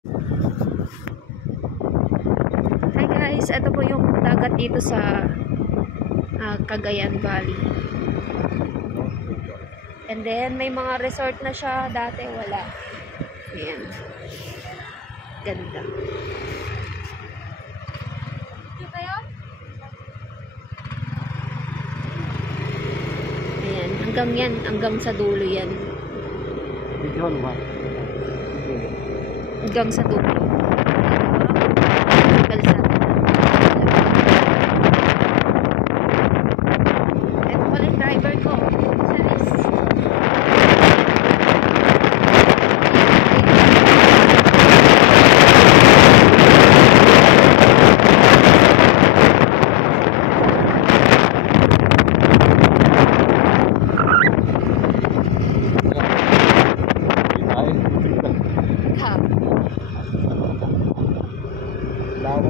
Hi guys, ito po yung dagat dito sa Cagayan Valley. And then may mga resort na siya, dati wala. Ayan. Ganda. Ayan, hanggang sa dulo yan. Hanggang sa dulo. Kalsada. Ito pala yung driver ko. Saris.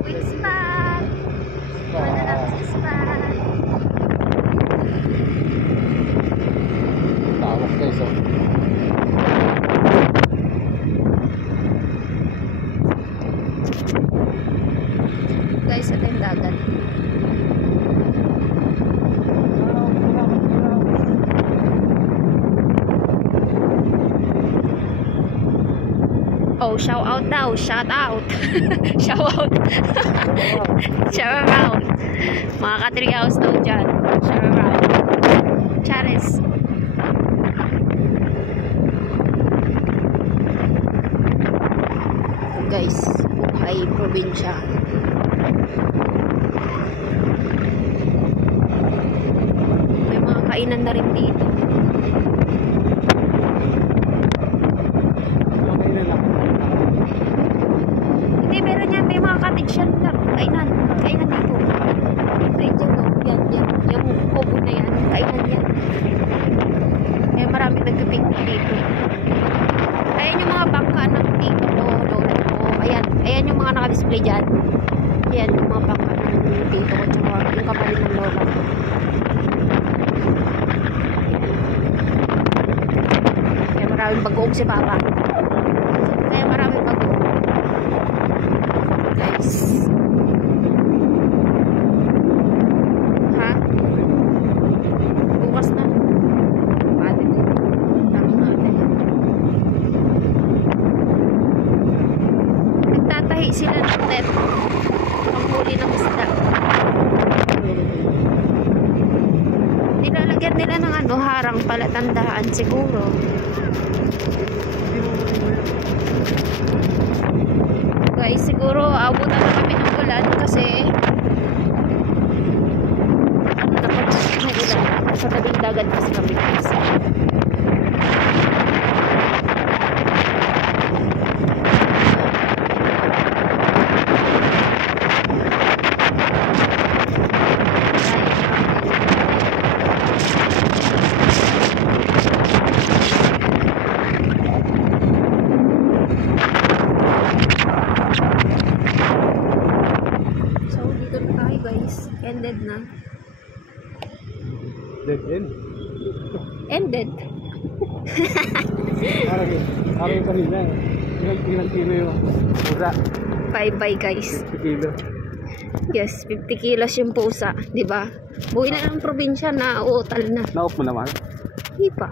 Quick spot! Wala lang sa spot. Tawag guys, oh. Guys, ito yung dagat. Oh, shout out daw. Shout out. Shout out. Shout out. Mga ka-treehouse daw dyan. Shout out. Charis. Guys, buhay probinsya. May mga kainan na rin dito. Hindi, meron yan. May mga cottage yan lang. Kainan dito. Ay, dyan o. Yan. Yung kubo na yan. Kainan yan. Kaya marami nagpipiknik dito. Ayan yung mga bangka ng tito ko, lolo ko. Ayan yung mga nakadisplay dyan. Ayan yung mga bangka ng tito ko. Tsaka yung kapatid ng lola ko. Kaya maraming bagoong si Papa. Kaya maraming bagoong. Guys. Ha? Bukas na. Pati din. Tanong natin. Nagtatahi sila ng net. Ang huli ng isda. Nilalagyan nila ng harang palatandaan siguro. Guys, siguro abutan na kami ng ulan kasi napagpapit ng ulan sa tabing dagat kasi kami guys. Guys, ended na. Dead end? Ended. Parang kanina. Ilang kilo yung pusa? Bye-bye guys. 50 kilo. Yes, 50 kilos yung pusa. Diba? Buhay na ng probinsya na uutal na. Na-off mo naman? Hindi pa.